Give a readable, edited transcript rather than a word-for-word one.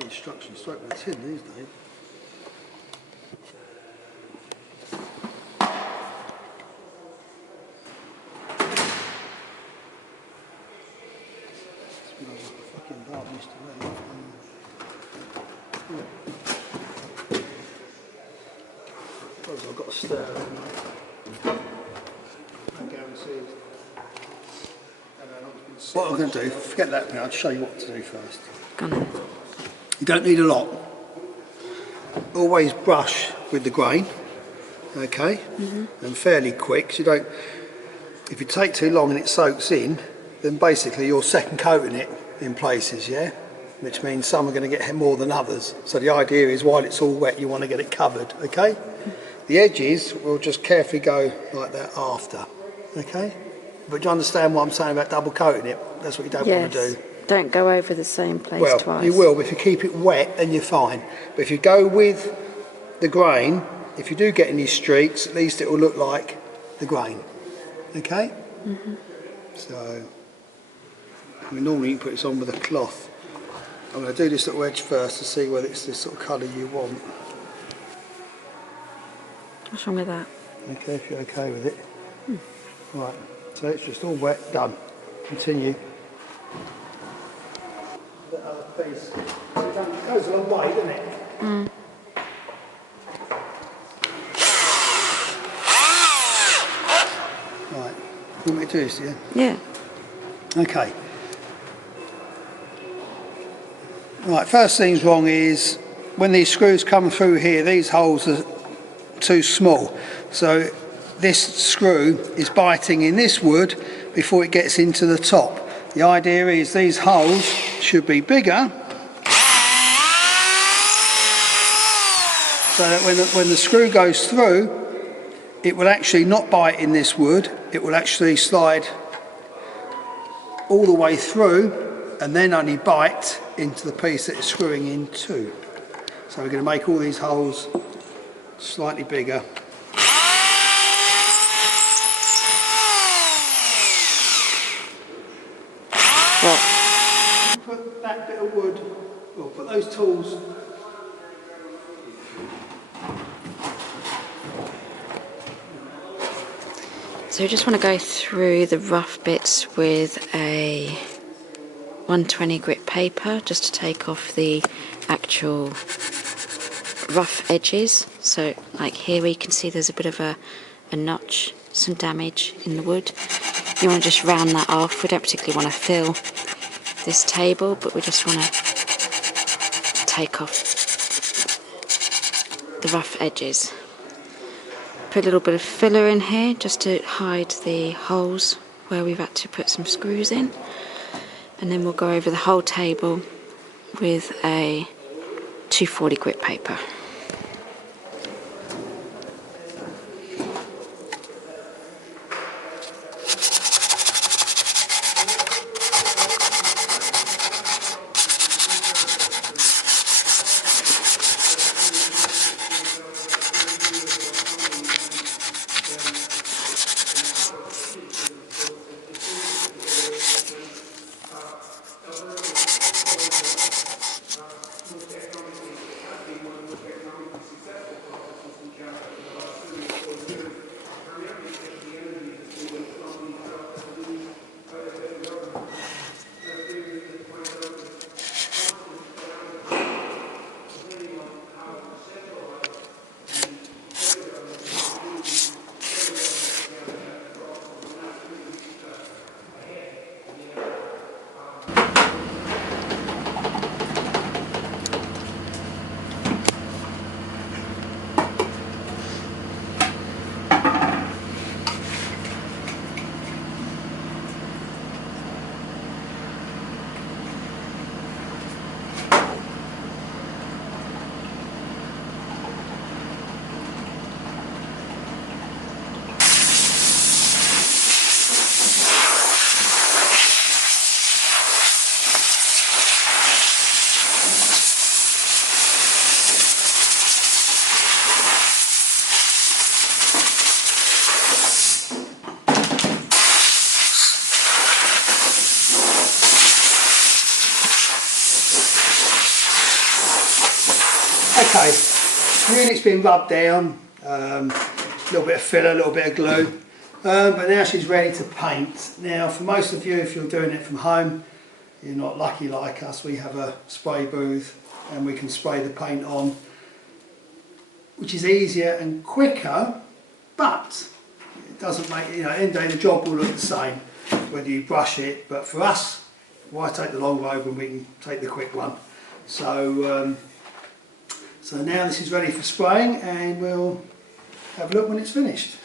Instructions straight with a tin these days. Fucking darkness to me. Suppose I've got a stir. No guarantees. What I'm going to do, forget that now, I'll show you what to do first. Go on. You don't need a lot. Always brush with the grain, okay? And fairly quick, so you don't, if you take too long and it soaks in, then basically you're second coating it in places, yeah? Which means some are going to get more than others. So the idea is while it's all wet, you want to get it covered, okay? The edges will just carefully go like that after, okay? But do you understand what I'm saying about double coating it? That's what you don't want to do. Don't go over the same place twice. Well, you will, but if you keep it wet, then you're fine. But if you go with the grain, if you do get any streaks, at least it will look like the grain. Okay? So, I mean, normally you can put this on with a cloth. I'm going to do this little edge first to see whether it's the sort of colour you want. What's wrong with that? Okay, if you're okay with it. Right, so it's just all wet, done. Continue. The other piece. It goes a long way, doesn't it? Right. You want me to do this, yeah? Yeah. Okay. Right, first thing's wrong is when these screws come through here, these holes are too small. So this screw is biting in this wood before it gets into the top. The idea is these holes should be bigger so that when the screw goes through, it will actually not bite in this wood, it will actually slide all the way through and then only bite into the piece that it's screwing into. So we're going to make all these holes slightly bigger. Put that bit of wood, well, put those tools. So we just want to go through the rough bits with a 120 grit paper just to take off the actual rough edges. So like here we can see there's a bit of a notch, some damage in the wood. You want to just round that off. We don't particularly want to fill this table, but we just want to take off the rough edges. Put a little bit of filler in here just to hide the holes where we've had to put some screws in, and then we'll go over the whole table with a 240 grit paper. Okay, the unit's been rubbed down, a little bit of filler, a little bit of glue, but now she's ready to paint. Now for most of you, if you're doing it from home, you're not lucky like us, we have a spray booth and we can spray the paint on, which is easier and quicker, but it doesn't make, you know, at the end of the day the job will look the same whether you brush it, but for us, why take the long road when we can take the quick one? So so now this is ready for spraying, and we'll have a look when it's finished.